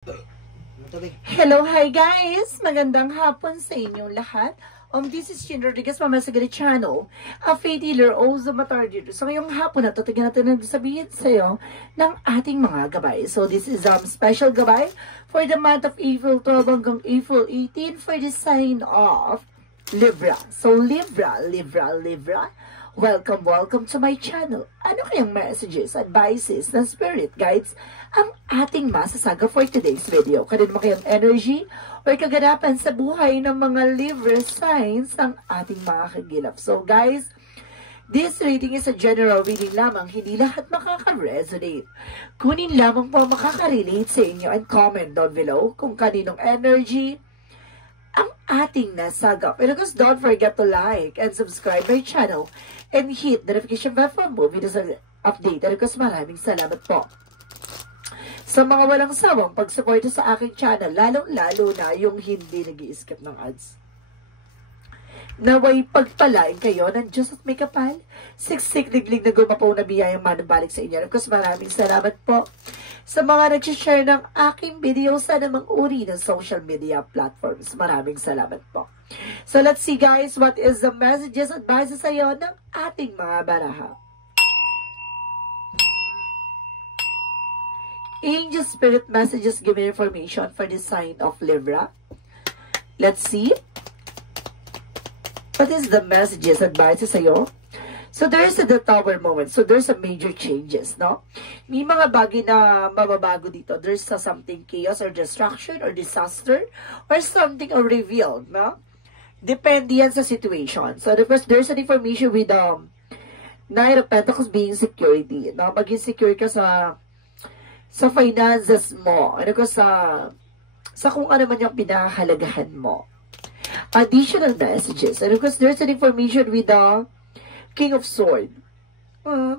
Hello, hi guys! Magandang hapon sa inyong lahat. This is Chin Rodriguez, Mama Sagari Channel, a faith healer, also Matardido. So ngayong hapon na tignan natin nagsabihin sa iyo ng ating mga gabay. So this is special gabay for the month of April 12 hanggang April 18 for the sign of Libra. So Libra, welcome to my channel. Ano kayang messages, advices, na spirit guides ang ating masasaga for today's video? Kanino mo kayang energy or kaganapan sa buhay ng mga Libra signs ang ating mga kagilap? So guys, this reading is a general reading lamang, hindi lahat makaka-resonate. Kunin lamang po makaka-relate sa inyo and comment down below kung kaninong energy ang ating nasagap. And of course, don't forget to like and subscribe my channel and hit the notification bell for more videos and update. And of course, maraming salamat po sa mga walang sawang pagsuporta sa aking channel, lalong-lalo na yung hindi nag-i-skip ng ads. Naway pagpalain kayo ng Diyos at may kapal, siksik liglig na gumapaw na biyayang manabalik sa inyo. Of course, maraming salamat po sa mga nag-share ng aking video sa namang uri ng social media platforms. Maraming salamat po. So let's see guys, what is the messages at advices sa iyo ng ating mga baraha. Angel Spirit messages giving information for the sign of Libra. Let's see. What is the messages, advices sa'yo? So there's the Tower moment. So there's a major changes, no? May mga bagay na mababago dito. There's something chaos or destruction or disaster or something or reveal, no? Depende yan sa situation. So of course, there's an information with Knight of Pentacles being security. No? Maging secure ka sa finances mo. Ano ko sa kung ano man yung pinahalagahan mo. Additional messages. And of course, there's an information with the King of Swords.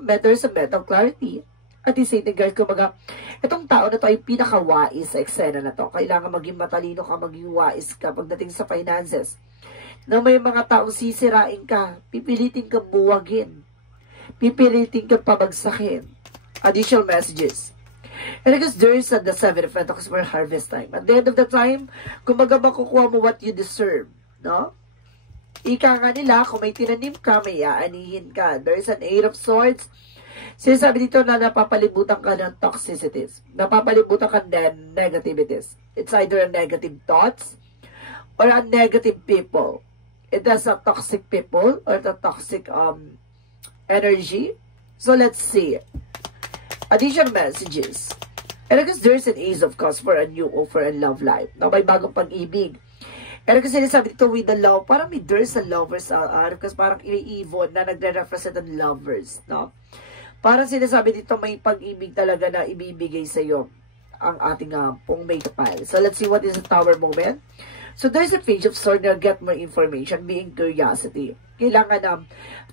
There's a mental clarity. At the same time, guys, kumbaga, itong tao na to ay pinakawais sa eksena na to. Kailangan maging matalino ka, maging wais ka pagdating sa finances. Na may mga taong sisirain ka, pipilitin ka buwagin. Pipilitin ka pabagsakin. Additional messages. And because there is the Seven of Pentacles for harvest time. At the end of the time, kumbaga makukuha mo what you deserve. No? Ika nga nila, kung may tinanim ka, may aanihin ka. There is an Eight of Swords. Sinasabi dito na napapalibutan ka ng toxicities. Napapalibutan ka ng negativities. It's either a negative thoughts or a negative people. It has a toxic people or the toxic energy. So let's see. Additional messages. And because there's an Ace of Cups for a new offer and love life. Now, may bagong pag-ibig. And kasi sinasabi dito with the love, parang may there's a lovers, because parang i-even na nagre-represent ng lovers, no? Parang sinasabi dito may pag-ibig talaga na ibibigay sa iyo ang ating pong may kapal. So, let's see what is the Tower moment. So, there's a Page of Swords na get more information, being curiosity. Kailangan na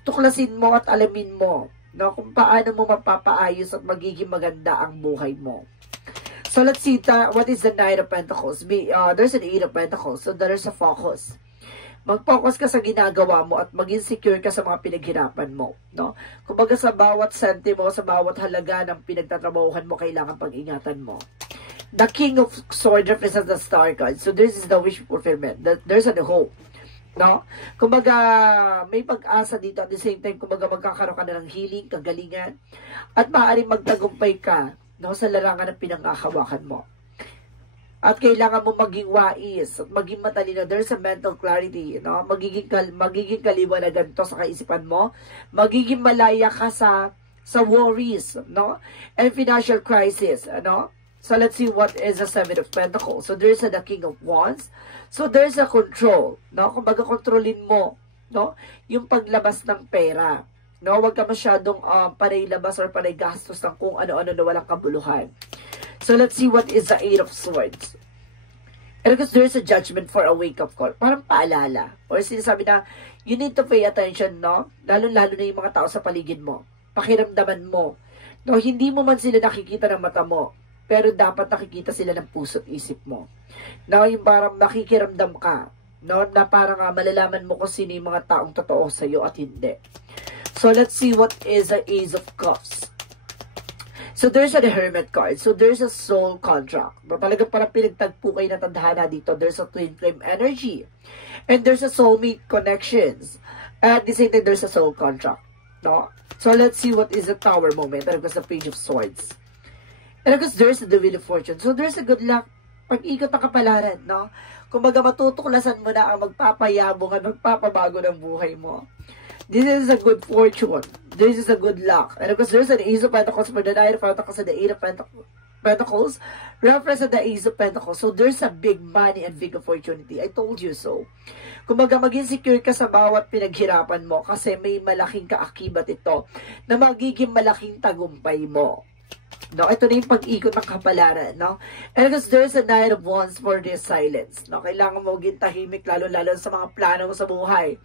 tuklasin mo at alamin mo, no, kung paano mo mapapaayos at magiging maganda ang buhay mo. So, let's see, what is the Knight of Pentacles? There's an Eight of Pentacles. So, there's a focus. Mag-focus ka sa ginagawa mo at maging secure ka sa mga pinaghirapan mo. No? Kumbaga sa bawat sentimo, sa bawat halaga ng pinagtatrabahuhan mo, kailangan pag-ingatan mo. The King of Swords represents the Star card. So, this is the wish fulfillment. There's a hope. No? Kumbaga, may pag-asa dito. At the same time, kumbaga magkakaroon ka na ng healing, kagalingan. At maaaring magtagumpay ka, no, sa larangan ng pinanghahawakan mo. At kailangan mo maging wais, maging matalino. There's a mental clarity, no? Magiging kaliwanagan to sa kaisipan mo. Magiging malaya ka sa worries, no? And financial crisis, no? So let's see what is the Seven of Pentacles. So there's the King of Wands. So there's a control, no? Kumbaga kontrolin mo, no? Yung paglabas ng pera. No, wag ka masyadong panay labas or panay gastos ng kung ano-ano na walang kabuluhan. So, let's see what is the Eight of Swords. And because there's a judgment for a wake-up call. Parang paalala. Or sinasabi na, you need to pay attention, no? Lalo-lalo na yung mga tao sa paligid mo. Pakiramdaman mo. No, hindi mo man sila nakikita ng mata mo. Pero dapat nakikita sila ng puso't isip mo. No, yung parang nakikiramdam ka. No, na parang malalaman mo kung sino yung mga taong totoo sa'yo at hindi. So, let's see what is the Ace of Cups. So, there's the Hermit card. So, there's a soul contract. Talagang parang pinagtagpo kayo na tadhana dito. There's a twin flame energy. And there's a soulmate connections. At the same time, there's a soul contract. No? So, let's see what is the Tower moment. And of course, the Page of Swords. And of course, there's the Wheel of Fortune. So, there's a good luck. Pag-ikot ng kapalaran, no? Kumbaga, matutuklasan mo na ang magpapayabong at magpapabago ng buhay mo. This is a good fortune. This is a good luck. And of course, there's an Ace of Pentacles for the Knight of Pentacles and the Eight of Pentacles. Reference at the Ace of Pentacles. So, there's a big money and big opportunity. I told you so. Kumbaga, maging secure ka sa bawat pinaghirapan mo kasi may malaking kaakibat ito na magiging malaking tagumpay mo. No, ito na yung pag-ikot ng kapalaran, no? And because there's a Knight of Wands for this silence, no? Kailangan mo maging tahimik, lalo-lalo sa mga plano mo sa buhay.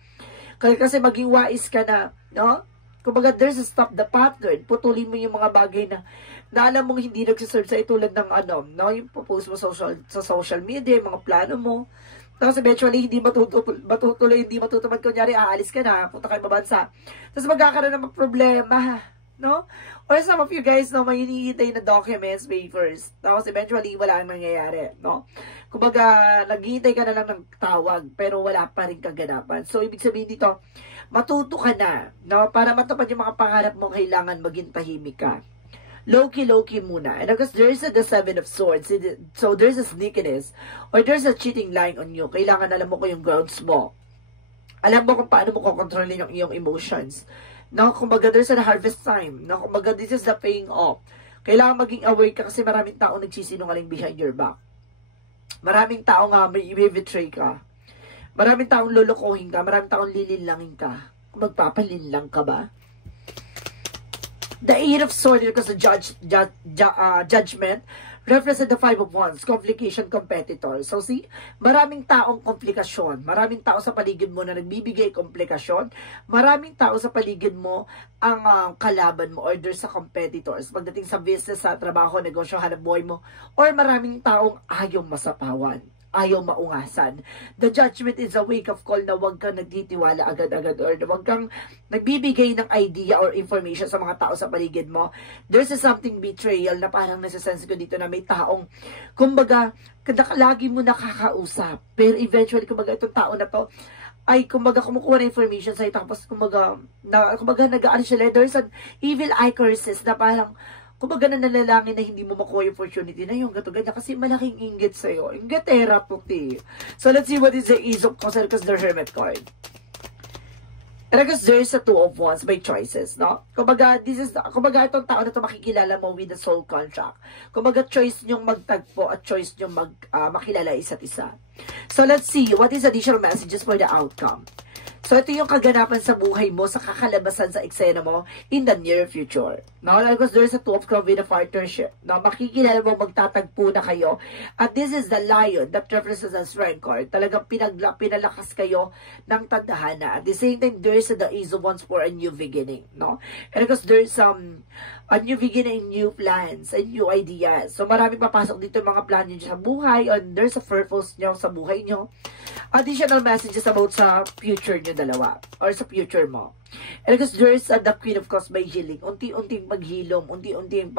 Kasi maging wais ka na, no? Kumbaga, there's a stop the pattern. Putulin mo yung mga bagay na alam mong hindi nagsiserve sa tulad ng ano, no? Yung post mo sa social media, yung mga plano mo. Tapos eventually, hindi matutuloy, hindi matutupad. Kunyari, aalis ka na, punta kayo mabansa. Tapos magkakaroon ng problema, no? Or some of you guys, no, may hinihintay na documents, papers. Tapos eventually, wala ang nangyayari, no? Kumbaga, naghihintay ka na lang ng tawag, pero wala pa rin kaganapan. So, ibig sabihin dito, matuto ka na, no? Para matupad yung mga pangarap mo, kailangan maging tahimik ka. Low-key muna. And of course, there's the Seven of Swords. So, there's a sneakiness, or there's a cheating lying on you. Kailangan alam mo ko yung grounds mo. Alam mo kung paano mo kukontrolin yung iyong emotions. No, kumbaga, there's a harvest time. No, kumbaga, this is the paying off. Kailangan maging aware ka kasi maraming tao nagsisinungaling behind your back. Maraming tao nga may betray ka. Maraming taong lulukohin ka. Maraming taong lilinlangin ka. Magpapalinlang ka ba? The Eight of Swords, because the judgment, represent the Five of Wands, complication, competitor. So see, maraming taong komplikasyon. Maraming tao sa paligid mo na nagbibigay komplikasyon. Maraming tao sa paligid mo ang kalaban mo or there's sa competitors. Pagdating sa business, sa trabaho, negosyo, hanap buhay mo. Or maraming taong ayaw masapawan. Ayaw maungasan. The judgment is a wake-up call na huwag kang nagtitiwala agad-agad or huwag kang nagbibigay ng idea or information sa mga tao sa paligid mo. There's a something betrayal na parang nasa-sense ko dito na may taong, kumbaga, lagi mo nakakausap. Pero eventually, kumbaga, itong tao na to, ay, kumbaga, kumukuha na information sa'yo, tapos, kumbaga, nag-aano sila, there's an evil eye curses na parang, kumbaga na nalalangin na hindi mo makuha yung opportunity na yung gato-ganyan kasi malaking inggit sa'yo. Inggetera puti. So, let's see what is the Ace of Cups because the Hermit card. And because there is a Two of Wands by choices, no? Kumbaga, kumbaga itong tao na ito makikilala mo with the soul contract. Kumbaga, choice nyong magtagpo at choice nyong makilala isa't isa. So, let's see what is additional messages for the outcome. So, ito yung kaganapan sa buhay mo, sa kakalabasan sa eksena mo in the near future. No? Because there's a Two of Cups with a partnership. No? Makikilala mo, magtatagpo na kayo. At this is the Lion that represents the Strength card. Talagang pinalakas kayo ng tadhana. At the same time, there's the Ace of Wands for a new beginning. No? And because there's a new beginning, new plans, and new ideas. So, maraming papasok dito yung mga plan nyo sa buhay, and there's a purpose nyo sa buhay nyo. Additional messages about sa future nyo dalawa, or sa future mo. And because there's the Queen of Cups by healing, unti-unting paghilom, unti-unting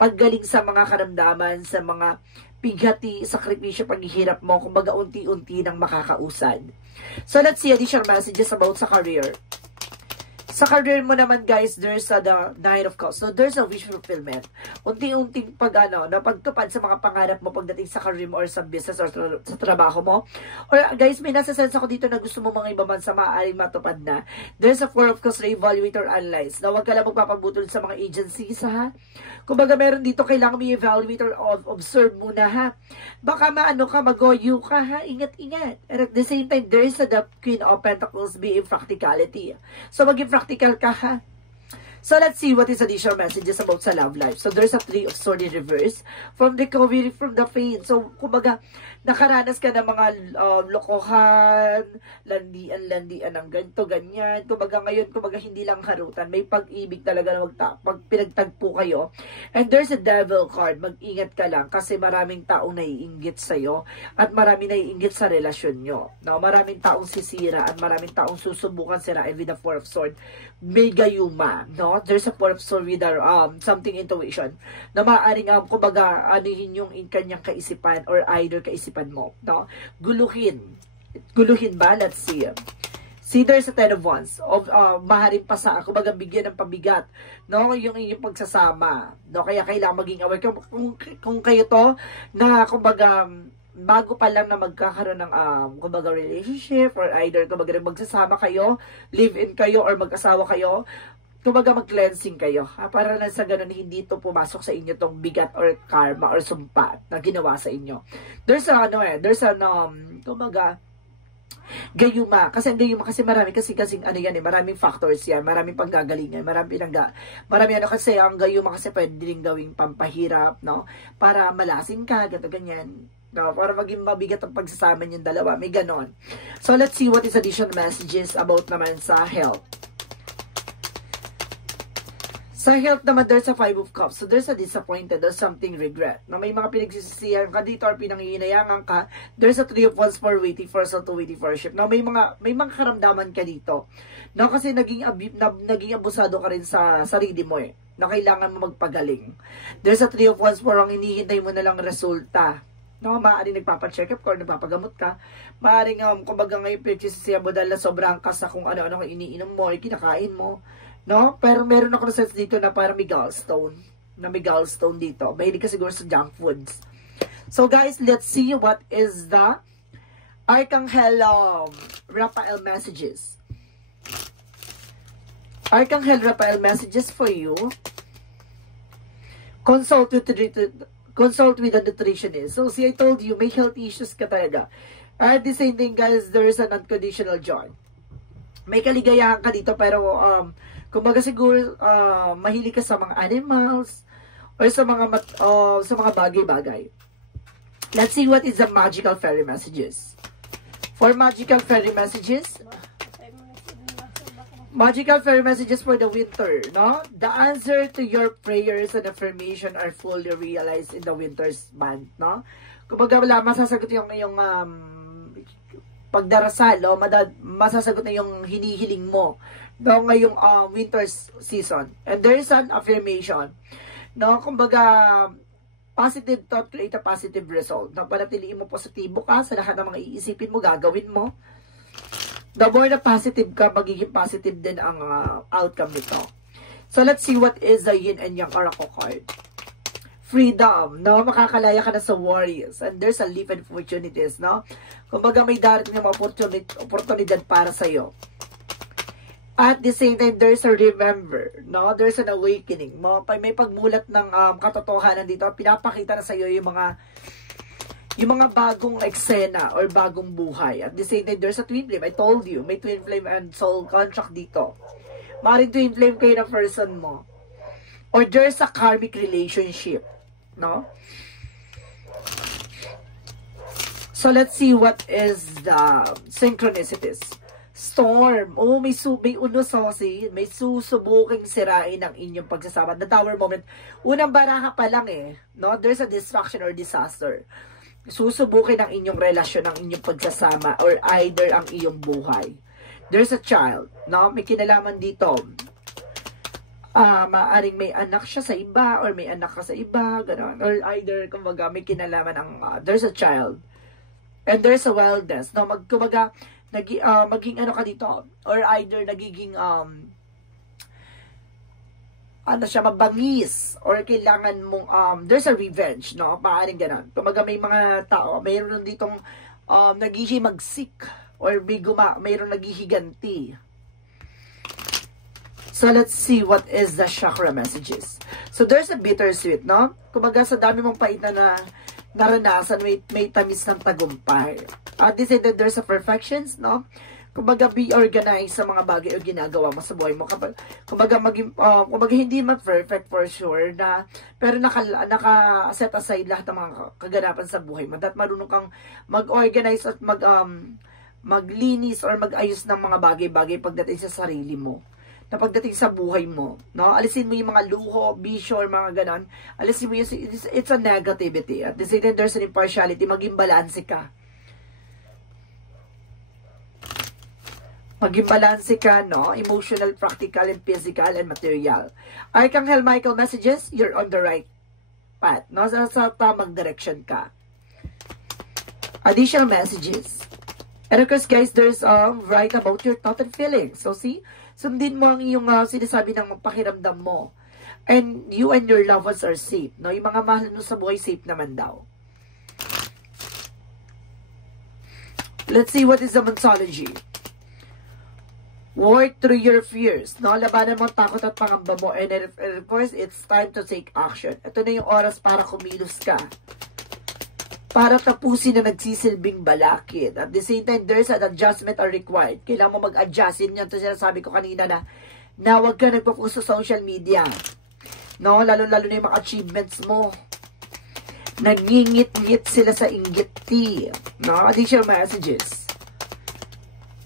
paggaling sa mga karamdaman, sa mga pighati, sakripisyo, paghihirap mo, kumbaga unti-unti nang makakausad. So, let's see additional messages about sa career. Sa career mo naman, guys, there's the Nine of Cups. So, there's a wish fulfillment. Unti-unting napagtupad sa mga pangarap mo pagdating sa career mo or sa business or sa trabaho mo. Or, guys, may nasa-sense ako dito na gusto mo mga ibang bansa maaaring matupad na. There's a Four of Cups na evaluate or analyze. Na huwag ka lang magpapabutol sa mga agencies, ha? Kumbaga, meron dito kailangan may evaluate or observe muna, ha? Baka mag-goyo ka, ha? Ingat-ingat. And at the same time, there's the Queen of Pentacles being practicality. So, maging practical ka, ha? So, let's see what is additional messages about sa love life. So, there's a Three of Swords in reverse from recovery from the pain. So, kumbaga, nakaranas ka ng mga lokohan, landian ng ganito, ganyan. Kumbaga, ngayon, kumbaga, hindi lang harutan. May pag-ibig talaga na pinagtagpo kayo. And there's a Devil card. Mag-ingat ka lang kasi maraming taong naiinggit sa'yo at maraming naiinggit sa relasyon nyo. No? Maraming taong sisira at maraming taong susubukan sirain with the Four of Swords. May gayuma, no? no? There's a four of swords with something intuition na maaaring kumbaga anuhin yung kanyang kaisipan or either kaisipan mo, no? Guluhin ba? Let's see. See, there's a Ten of Wands of maaaring pasa, kumbaga bigyan ng pabigat, no? Yung inyong pagsasama, no? Kaya kailangan maging aware kung kayo to na kumbaga bago pa lang na magkakaroon ng kumbaga relationship or either kumbaga magsasama kayo, live-in kayo or mag-asawa kayo, kumbaga mag-cleansing kayo. Para na sa ganun hindi ito pumasok sa inyo tong bigat or karma or sumpa na ginawa sa inyo. There's kumbaga gayuma. Kasi ang gayuma kasi marami kasing ano yan maraming factors yan, maraming panggagalingan, marami kasi ang gayuma kasi pwede din gawing pampahirap, no? Para malasing ka, ganyan. No, para maging mabigat ang pagsasama niyong dalawa. May ganon. So, let's see what is additional messages about naman sa health. Sa health naman, there's a Five of Cups. So, there's a disappointed or something regret. Na may mga pinagsisisihan ka dito or pinangihinayangan ka. There's a Three of Wands for waiting for so to waiting for a ship. Now, may mga karamdaman ka dito. No, kasi naging abusado ka rin sa sarili mo na kailangan mo magpagaling. There's a Three of Wands for ang hinihintay mo na lang resulta. No, maaaring nagpapacheck up ka or nagpapagamot ka. Maaaring, kumbaga ngayon, pinagsisisiya mo dahil sobrang ka sa kung ano-ano ang iniinom mo, kinakain mo. No? Pero meron ako na sense dito na parang may gallstone. Dito. Mahilig ka siguro sa junk foods. So, guys, let's see what is the Archangel Raphael messages. Archangel Raphael messages for you. Consult with a nutritionist. So, see, I told you, may health issues ka talaga. At the same thing, guys, there is an unconditional joy. May kaligayahan ka dito, pero, kumbaga siguro, mahilig ka sa mga animals, or sa mga bagay-bagay. Let's see what is the magical fairy messages. For magical fairy messages, for the winter, no? The answer to your prayers and affirmation are fully realized in the winter's month, no? Kumbaga wala masasagot yung pagdarasal, no? Masasagot na yung hinihiling mo, no? Ngayong winter's season. And there is an affirmation, no? Kumbaga positive thought create a positive result. No? Panatiliin mo positibo ka sa lahat ng mga iisipin mo, gagawin mo. The more na positive ka, magiging positive din ang outcome nito. So, let's see what is the yin and yang oracle card. Freedom, no? Makakalaya ka na sa worries. And there's a leap and opportunities, no? Kumbaga may darating na oportunidad para sa'yo. At the same time, there's a remember, no? There's an awakening. May pagmulat ng katotohanan dito. Pinapakita na sa'yo yung mga bagong eksena or bagong buhay. At the same time, there's a twin flame. I told you, may twin flame and soul contract dito. Maaaring twin flame kayo na person mo. Or there's a karmic relationship. No? So, let's see what is the synchronicities. Storm. Oh, may unos kasi. May susubuking sirain ang inyong pagsasama. The Tower moment. Unang baraha pa lang no? There's a destruction or disaster. Susubukin ang inyong relasyon, ang inyong pagsasama, or either ang iyong buhay. There's a child, no? May kinalaman dito. Maaring may anak siya sa iba, or may anak ka sa iba, gano'n. Or either, kumbaga, may kinalaman there's a child. And there's a wildness, no? Kumbaga, maging ano ka dito, or either nagiging, mabangis, or kailangan mong, there's a revenge, no? Maaring ganun. Kumaga may mga tao, mayroon ditong naghihimagsik, or mayroon naghihiganti. So, let's see what is the chakra messages. So, there's a bittersweet, no? Kumaga sa dami mong pait na naranasan, may tamis ng tagumpay. At the same time, there's a perfections, no? Kumbaga, be organized sa mga bagay o ginagawa mo sa buhay mo. Kumbaga, hindi ma-perfect for sure, pero naka-set aside lahat ng mga kaganapan sa buhay mo. At marunong kang mag-organize at maglinis or mag-ayos ng mga bagay-bagay pagdating sa sarili mo. Na pagdating sa buhay mo. No? Alisin mo yung mga luho, bisyo, or mga ganon. Alisin mo yung, it's a negativity. At the same time, there's an impartiality. Maging balanse ka. Maging balanse ka, no? Emotional, practical, and physical, and material. Archangel Michael messages, you're on the right path, no? Sa tamang direction ka. Additional messages. And of course, guys, there's write about your thought and feelings. So, see? Sundin mo ang iyong sinasabi ng pakiramdam mo. And you and your loved ones are safe. No? Yung mga mahal mo sa buhay, safe naman daw. Let's see what is the mythology. Work through your fears. No? Labanan mo takot at pangamba mo. And of course, it's time to take action. Ito na yung oras para kumilos ka. Para tapusin na nagsisilbing balakid. At the same time, there's an adjustment are required. Kailangan mo mag-adjust. Yun yung sinasabi ko kanina na huwag ka nagpo-post sa social media. No? Lalo-lalo na yung mga achievements mo. Nangingit-ngit sila sa inggit tea. No? Additional messages.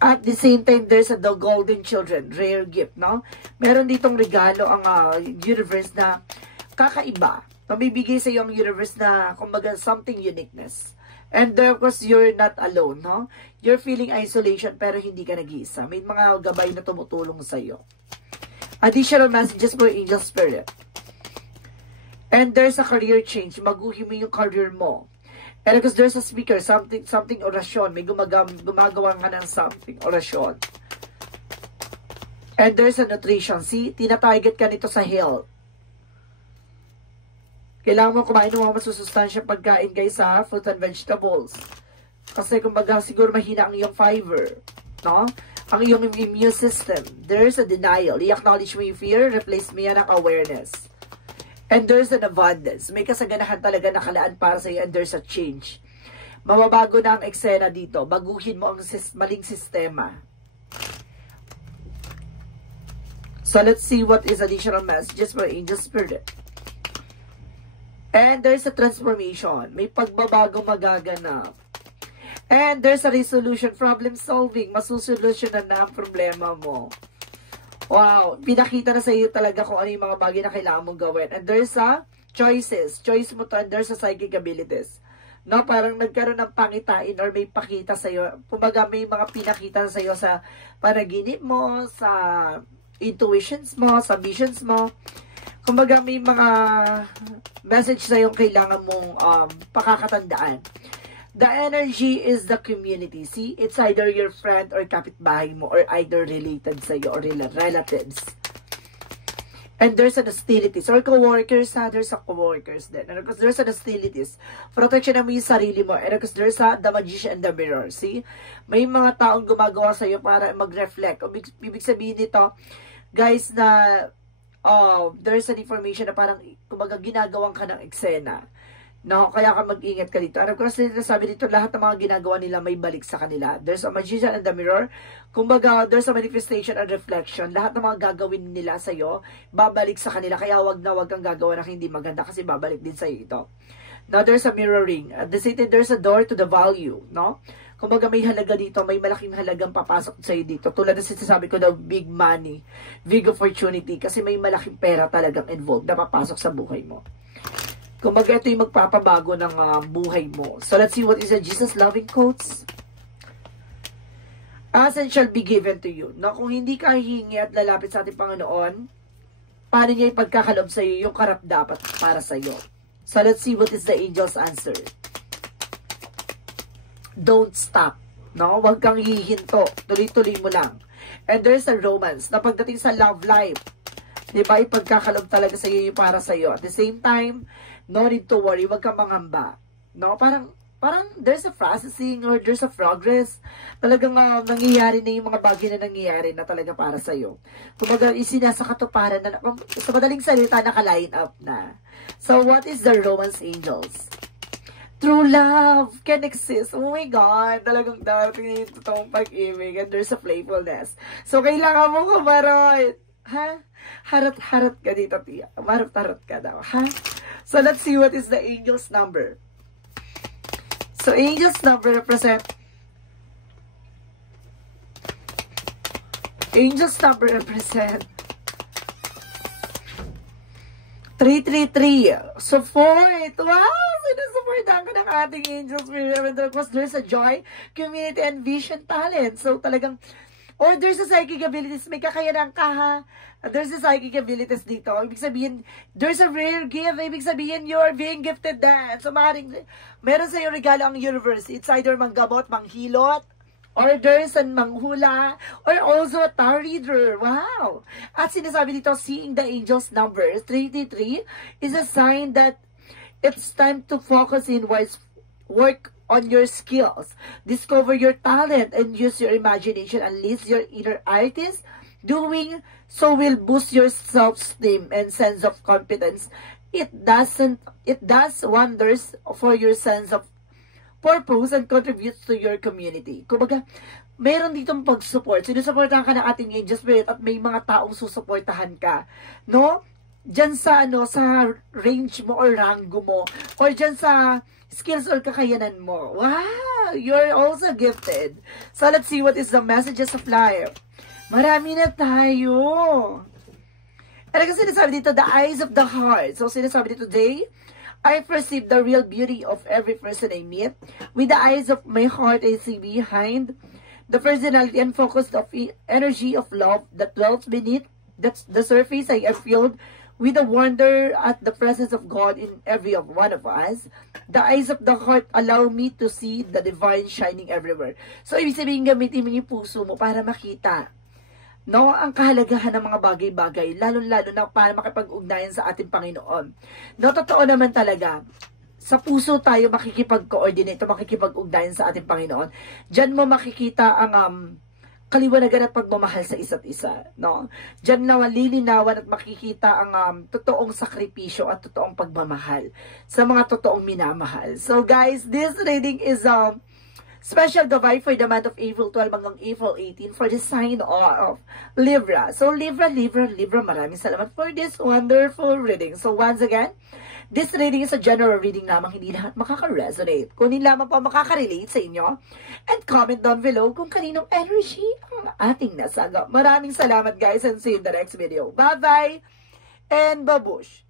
At the same time, there's the golden children, rare gift, no? Meron ditong regalo ang universe na kakaiba. Pamibigay sa iyo ang universe na, kumbaga, something uniqueness. And of course, you're not alone, no? You're feeling isolation, pero hindi ka nag-iisa. May mga gabay na tumutulong sa iyo. Additional messages for angel spirit. And there's a career change. Maguhin mo yung career mo. And because there's a speaker, something orasyon. May gumagawa nga ng something orasyon. And there's a nutrition. See, tinatarget ka nito sa health. Kailangan mo kumain ng mga masusustansyang pagkain, guys, sa fruit and vegetables. Kasi kumbaga siguro mahina ang iyong fiber. No? Ang iyong immune system. There's a denial. I-acknowledge mo yung fear, replace mo yan ng awareness. And there's an abundance. May kasaganahan talaga nakalaan para sa iyo and there's a change. Mababago na ang eksena dito. Baguhin mo ang maling sistema. So let's see what is additional messages for angel spirit. And there's a transformation. May pagbabago magaganap. And there's a resolution, problem solving. Masusolusyonan na ang problema mo. Wow, pinakita na sa iyo talaga kung ano yung mga bagay na kailangan mong gawin. And there's a choices. Choice mo to and there's a psychic abilities. No, parang nagkaroon ng pangitain or may pakita sa iyo. Kumbaga may mga pinakita sa iyo sa panaginip mo, sa intuitions mo, sa visions mo. Kumbaga may mga message sa iyo kailangan mong pakakatandaan. The energy is the community. See, it's either your friend or kapitbahay mo or either related sa iyo or relatives. And there's an hostilities or co-workers, there's a co-workers din. And because there's an hostilities, protection mo yung sarili mo. And because there's the magician and the mirror. See, may mga taong gumagawa sa iyo para mag-reflect. Ibig sabihin nito, guys, na there's an information na parang kumbaga ginagawan ka ng eksena. No, kaya ka mag-ingat ka dito. And of course, sabi dito, lahat ng mga ginagawa nila may balik sa kanila. There's a magician and the mirror. Kumbaga, there's a manifestation and reflection. Lahat ng mga gagawin nila sa'yo, babalik sa kanila. Kaya wag kang gagawa ng hindi maganda kasi babalik din sa'yo ito. Now, there's a mirroring. At the same time, there's a door to the value. No? Kumbaga, may halaga dito. May malaking halagang papasok sa'yo dito. Tulad na sinasabi ko daw, big money, big opportunity. Kasi may malaking pera talagang involved na papasok sa buhay mo. Kumbaga, ito yung magpapabago ng buhay mo. So, let's see what is the Jesus-loving quotes. As and shall be given to you. No, kung hindi ka hihingi at lalapit sa ating Panginoon, paano niya ipagkakalob sa iyo yung karap-dapat para sa iyo? So, let's see what is the angel's answer. Don't stop. No, huwag kang hihinto. Tuloy-tuloy mo lang. And there's a romance. Na pagdating sa love life, diba, ipagkakalob talaga sa iyo yung para sa iyo. At the same time, no need to worry, wag kang mangamba. No, parang there's a processing or there's a progress. Talagang nangyayari na yung mga bagay na nangyayari na talaga para sa iyo. Kumbaga, isinasa katuparan na, sa madaling salita, naka-line up na. So, what is the romance angels? True love can exist. Oh my God, talagang darating yung totoong pag-ibig and there's a playfulness. So, kailangan mo kumarot. Ha? Harot-harot ka dito, Tia. Marot-harot ka daw, ha? So, let's see what is the angel's number. So, angel's number represent 333. Support! Wow! Sinusupportan ko ng ating angels. Because there's a joy, community, and vision talent. So, talagang Or there's a psychic abilities, may kakayanan ka ha. There's a psychic abilities dito. Ibig sabihin, there's a rare gift. Ibig sabihin, you're being gifted that. So, maaaring, meron sa'yo regalo ang universe. It's either manggamot, manghilot, or there's a manghula, or also a tarot reader. Wow! At sinasabi dito, seeing the angels numbers, 33, is a sign that it's time to focus in wise work on your skills. Discover your talent and use your imagination. Unleash your inner artist. Doing so will boost your self-esteem and sense of confidence. It does wonders for your sense of purpose and contributes to your community. Kumbaga, meron ditong pag-support. Sinusuportahan ka ng ating angel spirit at may mga taong susuportahan ka. No? Diyan sa, sa range mo or rango mo. Or diyan sa skills or kakayanan mo. Wow! You're also gifted. So, let's see what is the messages of life. Marami na tayo. And kasi sinasabi dito, the eyes of the heart. So, sinasabi dito, today, I perceive the real beauty of every person I meet. With the eyes of my heart, I see behind the personality and focus of energy of love that dwells beneath the surface. I am filled with the wonder at the presence of God in every one of us. The eyes of the heart allow me to see the divine shining everywhere. So, ibig sabihin, gamitin mo yung puso mo para makita, no, ang kahalagahan ng mga bagay-bagay, lalo-lalo na para makipag-ugnayan sa ating Panginoon. No, totoo naman talaga, sa puso tayo makikipag-coordinate, makikipag-ugnayan sa ating Panginoon. Diyan mo makikita ang kaliwanagan at pagmamahal sa isa't isa, no? Diyan na malilinawan at makikita ang totoong sakripisyo at totoong pagmamahal sa mga totoong minamahal. So guys, this reading is special gabay for the month of April 12 hanggang April 18 for the sign of Libra. So Libra, maraming salamat for this wonderful reading. So once again, this reading is a general reading lamang, hindi lahat makaka-resonate. Kunin lamang po makaka-relate sa inyo. And comment down below kung kaninong energy ang ating nasaga. Maraming salamat guys and see you in the next video. Bye-bye and babush!